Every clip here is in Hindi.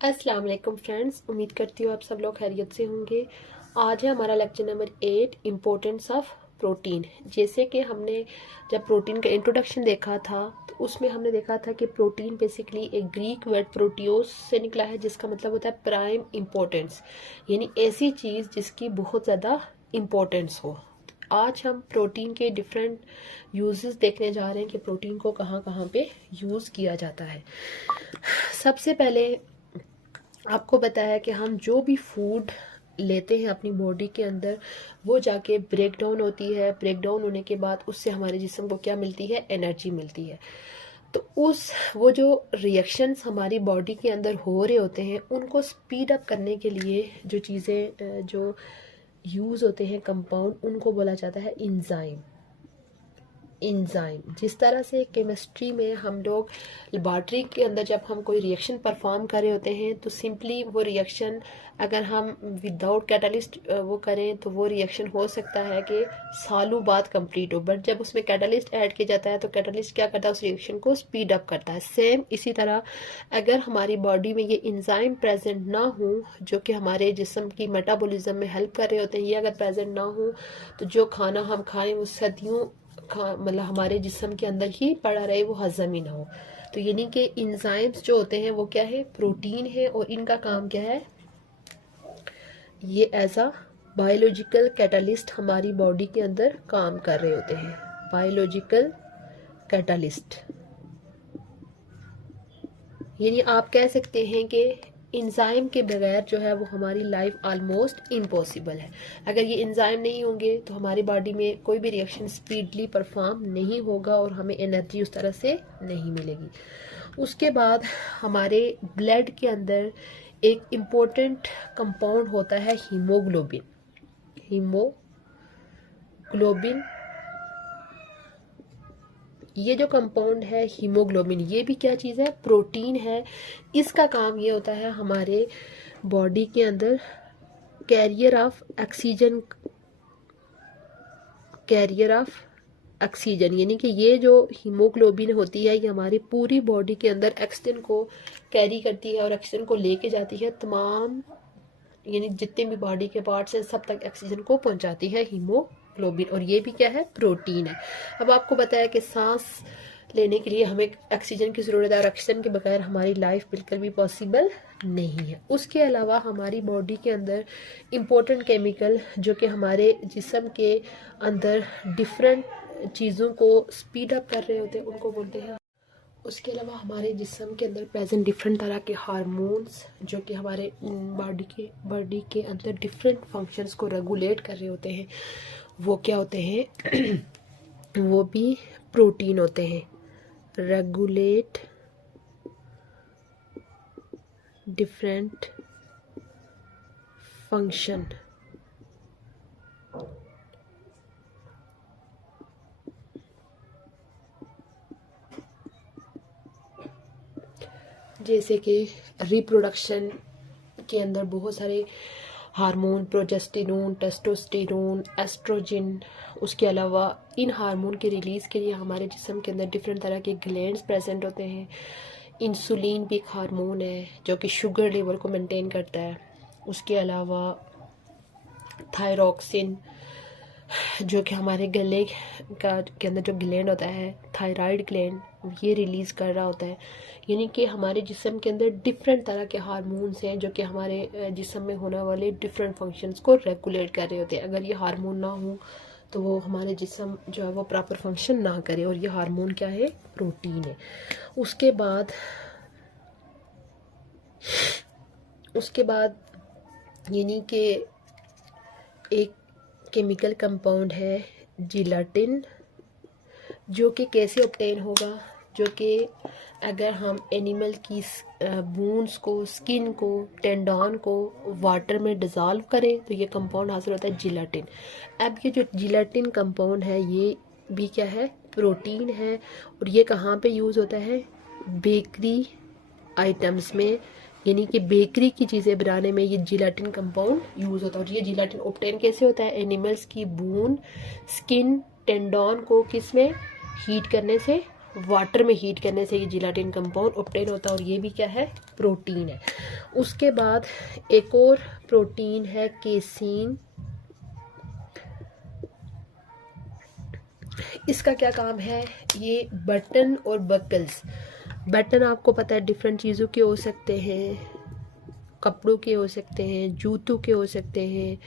अस्सलाम वालेकुम फ्रेंड्स, उम्मीद करती हूँ आप सब लोग खैरियत से होंगे। आज है हमारा lecture number 8, importance of protein. जैसे कि हमने जब प्रोटीन का इंट्रोडक्शन देखा था तो उसमें हमने देखा था कि प्रोटीन बेसिकली एक ग्रीक वर्ड प्रोटियोस से निकला है, जिसका मतलब होता है प्राइम इम्पोर्टेंस, यानी ऐसी चीज़ जिसकी बहुत ज़्यादा इम्पोर्टेंस हो। आज हम प्रोटीन के डिफरेंट यूजेस देखने जा रहे हैं कि प्रोटीन को कहाँ कहाँ पे यूज़ किया जाता है। सबसे पहले आपको पता है कि हम जो भी फूड लेते हैं अपनी बॉडी के अंदर, वो जाके ब्रेक डाउन होती है। ब्रेक डाउन होने के बाद उससे हमारे जिस्म को क्या मिलती है? एनर्जी मिलती है। तो वो जो रिएक्शंस हमारी बॉडी के अंदर हो रहे होते हैं, उनको स्पीड अप करने के लिए जो चीज़ें जो यूज़ होते हैं कंपाउंड, उनको बोला जाता है इंजाइम। जिस तरह से केमिस्ट्री में हम लोग लेबॉर्ट्री के अंदर जब हम कोई रिएक्शन परफॉर्म कर रहे होते हैं तो सिंपली वो रिएक्शन अगर हम विदाउट कैटलिस्ट वो करें तो वो रिएक्शन हो सकता है कि सालों बाद कंप्लीट हो, बट जब उसमें कैटलिस्ट ऐड किया जाता है तो कैटलिस्ट क्या करता है? उस रिएक्शन को स्पीड अप करता है। सेम इसी तरह अगर हमारी बॉडी में ये इंजाइम प्रेजेंट ना हो जो कि हमारे जिस्म की मेटाबॉलिज्म में हेल्प कर रहे होते हैं, ये अगर प्रेजेंट ना हो तो जो खाना हम खाएं वो सदियों मतलब हमारे जिस्म के अंदर ही पड़ा रहे, वो हजम ही ना हो। तो यानी कि इंजाइम्स जो होते हैं वो क्या है? प्रोटीन है। और इनका काम क्या है? ये एज अ बायोलॉजिकल कैटलिस्ट हमारी बॉडी के अंदर काम कर रहे होते हैं। बायोलॉजिकल कैटलिस्ट, यानी आप कह सकते हैं कि इंजाइम के बगैर जो है वो हमारी लाइफ ऑलमोस्ट इम्पॉसिबल है। अगर ये इंजाइम नहीं होंगे तो हमारी बॉडी में कोई भी रिएक्शन स्पीडली परफॉर्म नहीं होगा और हमें एनर्जी उस तरह से नहीं मिलेगी। उसके बाद हमारे ब्लड के अंदर एक इम्पोर्टेंट कंपाउंड होता है हीमोग्लोबिन। हीमोग्लोबिन, ये जो कंपाउंड है हीमोग्लोबिन, ये भी क्या चीज़ है? प्रोटीन है। इसका काम ये होता है हमारे बॉडी के अंदर कैरियर ऑफ ऑक्सीजन, यानी कि ये जो हीमोग्लोबिन होती है ये हमारी पूरी बॉडी के अंदर ऑक्सीजन को कैरी करती है और ऑक्सीजन को लेके जाती है तमाम, यानी जितने भी बॉडी के पार्ट्स हैं सब तक ऑक्सीजन को पहुंचाती है हीमोग्लोबिन। और ये भी क्या है? प्रोटीन है। अब आपको पता है कि सांस लेने के लिए हमें ऑक्सीजन की ज़रूरत है और ऑक्सीजन के बगैर हमारी लाइफ बिल्कुल भी पॉसिबल नहीं है। उसके अलावा हमारी बॉडी के अंदर इम्पोर्टेंट केमिकल जो कि हमारे जिस्म के अंदर डिफरेंट चीज़ों को स्पीड अप कर रहे होते हैं, उनको बोलते हैं। उसके अलावा हमारे जिस्म के अंदर प्रेजेंट डिफरेंट तरह के हार्मोन्स जो कि हमारे बॉडी के अंदर डिफरेंट फंक्शंस को रेगुलेट कर रहे होते हैं, वो क्या होते हैं? वो भी प्रोटीन होते हैं। रेगुलेट डिफरेंट फंक्शन, जैसे कि रिप्रोडक्शन के अंदर बहुत सारे हार्मोन, प्रोजेस्टेरोन, टेस्टोस्टेरोन, एस्ट्रोजन। उसके अलावा इन हार्मोन के रिलीज़ के लिए हमारे जिस्म के अंदर डिफरेंट तरह के ग्लैंड्स प्रेजेंट होते हैं। इंसुलिन भी एक हार्मोन है जो कि शुगर लेवल को मेंटेन करता है। उसके अलावा थायरॉक्सिन जो कि हमारे गले के अंदर जो ग्लैंड होता है, थायराइड ग्लैंड, ये रिलीज़ कर रहा होता है। यानी कि हमारे जिस्म के अंदर डिफरेंट तरह के हार्मोन्स हैं जो कि हमारे जिस्म में होने वाले डिफरेंट फंक्शंस को रेगुलेट कर रहे होते हैं। अगर ये हार्मोन ना हो तो वो हमारे जिस्म जो है वो प्रॉपर फंक्शन ना करे, और ये हार्मोन क्या है? प्रोटीन है। उसके बाद यानी कि एक केमिकल कंपाउंड है जिलेटिन, जो कि कैसे ऑब्टेन होगा? जो कि अगर हम एनिमल की बोन्स को, स्किन को, टेंडॉन को वाटर में डिज़ोल्व करें तो ये कंपाउंड हासिल होता है जिलेटिन। अब ये जो जिलेटिन कंपाउंड है ये भी क्या है? प्रोटीन है। और ये कहाँ पे यूज़ होता है? बेकरी आइटम्स में, यानी कि बेकरी की चीज़ें बनाने में ये जिलेटिन कंपाउंड यूज़ होता है। और ये जिलेटिन ऑब्टेन कैसे होता है? एनिमल्स की बोन, स्किन, टेंडॉन को किस में? हीट करने से वाटर में हीट करने से ये जिलेटिन कंपाउंड ऑब्टेन होता है और ये भी क्या है, प्रोटीन है। उसके बाद एक और प्रोटीन है केसीन। इसका क्या काम है, ये बटन और बकल्स, बटन आपको पता है डिफरेंट चीज़ों के हो सकते हैं, कपड़ों के हो सकते हैं, जूतों के हो सकते हैं।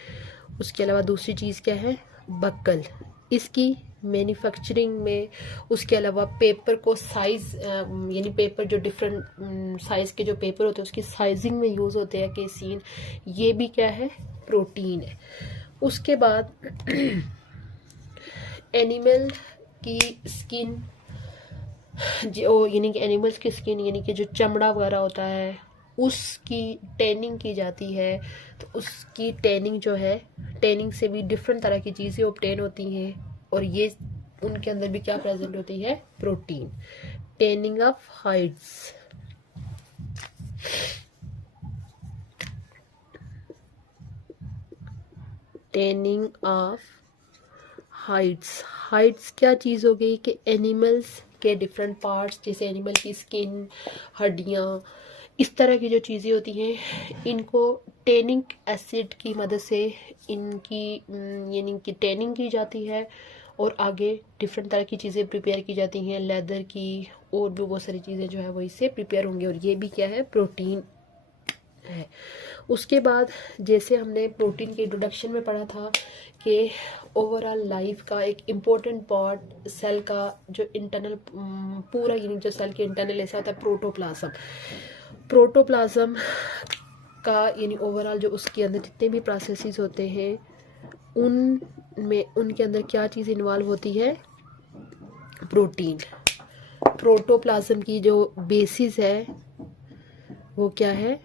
उसके अलावा दूसरी चीज़ क्या है, बकल, इसकी मैन्युफैक्चरिंग में, उसके अलावा पेपर को साइज यानी पेपर जो डिफरेंट साइज़ के जो पेपर होते हैं उसकी साइजिंग में यूज़ होते हैं केसीन, ये भी क्या है, प्रोटीन है। उसके बाद एनिमल की स्किन जो यानी कि एनिमल्स की स्किन यानी कि जो चमड़ा वगैरह होता है उसकी टैनिंग की जाती है, तो उसकी टैनिंग जो है, टैनिंग से भी डिफरेंट तरह की चीज़ें ऑब्टेन होती हैं और ये उनके अंदर भी क्या प्रेजेंट होती है, protein. Tanning of hides, tanning of hides, hides क्या चीज़ हो गई कि एनिमल्स के डिफरेंट पार्ट्स, जैसे एनिमल की स्किन, हड्डियाँ, इस तरह की जो चीज़ें होती हैं इनको टैनिक एसिड की मदद से इनकी यानी कि टैनिंग की जाती है और आगे डिफरेंट तरह की चीज़ें प्रिपेयर की जाती हैं, लेदर की और भी बहुत सारी चीज़ें जो है वो इससे प्रिपेयर होंगी और ये भी क्या है, प्रोटीन है। उसके बाद जैसे हमने प्रोटीन के इंट्रोडक्शन में पढ़ा था कि ओवरऑल लाइफ का एक इम्पोर्टेंट पार्ट सेल का जो इंटरनल पूरा यानी जो सेल के इंटरनल ऐसा होता है प्रोटोप्लाज्म, प्रोटोप्लाज्म का यानी ओवरऑल जो उसके अंदर जितने भी प्रोसेसेस होते हैं उनमें उनके अंदर क्या चीज़ इन्वॉल्व होती है, प्रोटीन। प्रोटोप्लाज्म की जो बेसिस है वो क्या है,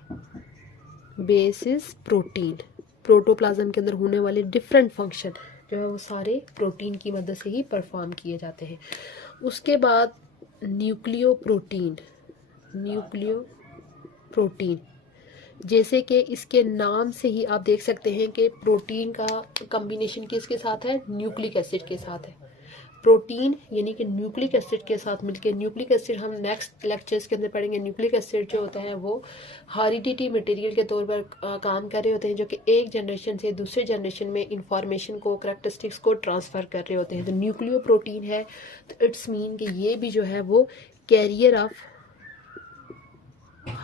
बेसिस प्रोटीन। प्रोटोप्लाज्म के अंदर होने वाले डिफरेंट फंक्शन जो है वो सारे प्रोटीन की मदद से ही परफॉर्म किए जाते हैं। उसके बाद न्यूक्लियो प्रोटीन, न्यूक्लियो प्रोटीन जैसे कि इसके नाम से ही आप देख सकते हैं कि प्रोटीन का कॉम्बिनेशन किसके साथ है, न्यूक्लिक एसिड के साथ है। प्रोटीन यानी कि न्यूक्लिक एसिड के साथ मिलके, न्यूक्लिक एसिड हम नेक्स्ट लेक्चर्स के अंदर पढ़ेंगे। न्यूक्लिक एसिड जो होता है वो हेरिडिटी मटेरियल के तौर पर काम कर रहे होते हैं, जो कि एक जनरेशन से दूसरे जनरेशन में इंफॉर्मेशन को, करैक्टरिस्टिक्स को ट्रांसफ़र कर रहे होते हैं। तो न्यूक्लियो प्रोटीन है तो इट्स मीन कि ये भी जो है वो कैरियर ऑफ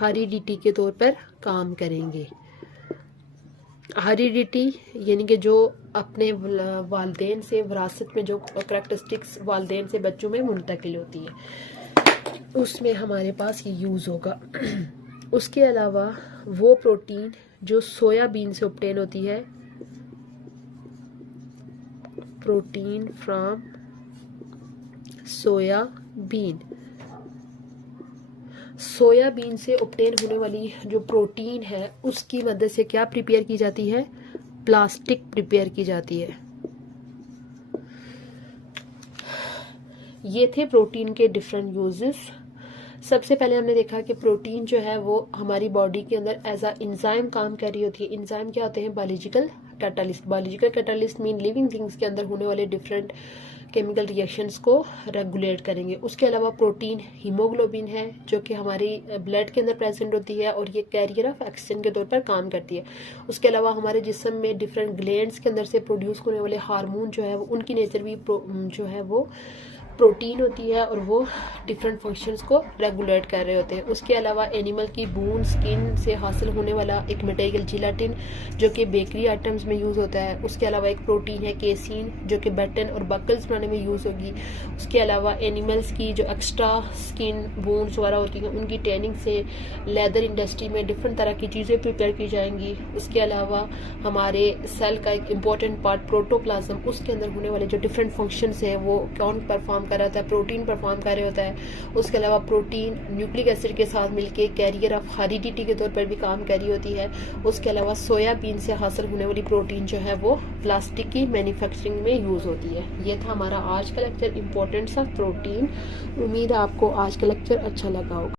हेरिडिटी के तौर पर काम करेंगे। हेरिडिटी यानी कि जो अपने वालदेन से विरासत में जो करैक्टरिस्टिक्स वालदेन से बच्चों में मुंतकिल होती है उसमें हमारे पास ये यूज़ होगा। उसके अलावा वो प्रोटीन जो सोयाबीन से ऑब्टेन होती है, प्रोटीन फ्रॉम सोयाबीन, सोयाबीन से ऑब्टेन होने वाली जो प्रोटीन है उसकी मदद से क्या प्रिपेयर की जाती है, प्लास्टिक प्रिपेयर की जाती है। ये थे प्रोटीन के डिफरेंट यूजेस। सबसे पहले हमने देखा कि प्रोटीन जो है वो हमारी बॉडी के अंदर एज अ इंजाइम काम कर रही होती है। इंजाइम क्या होते हैं, biological catalyst. Biological catalyst mean living things के अंदर होने वाले डिफरेंट केमिकल रिएक्शंस को रेगुलेट करेंगे। उसके अलावा प्रोटीन हीमोग्लोबिन है जो कि हमारी ब्लड के अंदर प्रेजेंट होती है और ये कैरियर ऑफ ऑक्सीजन के तौर पर काम करती है। उसके अलावा हमारे जिस्म में डिफरेंट ग्लैंड्स के अंदर से प्रोड्यूस होने वाले हार्मोन जो है वो उनकी नेचर भी जो है वो प्रोटीन होती है और वो डिफरेंट फंक्शंस को रेगुलेट कर रहे होते हैं। उसके अलावा एनिमल की बोन, स्किन से हासिल होने वाला एक मटेरियल जिलेटिन जो कि बेकरी आइटम्स में यूज़ होता है। उसके अलावा एक प्रोटीन है केसीन जो कि बटन और बकल्स बनाने में यूज़ होगी। उसके अलावा एनिमल्स की जो एक्स्ट्रा स्किन, बोन्स वगैरह होती हैं उनकी टैनिंग से लेदर इंडस्ट्री में डिफरेंट तरह की चीज़ें प्रिपेयर की जाएंगी। उसके अलावा हमारे सेल का एक इम्पॉर्टेंट पार्ट प्रोटोप्लाज्म, उसके अंदर होने वाले जो डिफरेंट फंक्शंस हैं वो कौन परफॉर्म कर रहा होता है, प्रोटीन परफॉर्म कर रहे होता है। उसके अलावा प्रोटीन न्यूक्लिक एसिड के साथ मिलके कैरियर ऑफ हेरिडिटी के तौर पर भी काम कर रही होती है। उसके अलावा सोयाबीन से हासिल होने वाली प्रोटीन जो है वो प्लास्टिक की मैन्युफैक्चरिंग में यूज़ होती है। ये था हमारा आज का लेक्चर, इंपॉर्टेंस ऑफ प्रोटीन। उम्मीद है आपको आज का लेक्चर अच्छा लगा होगा।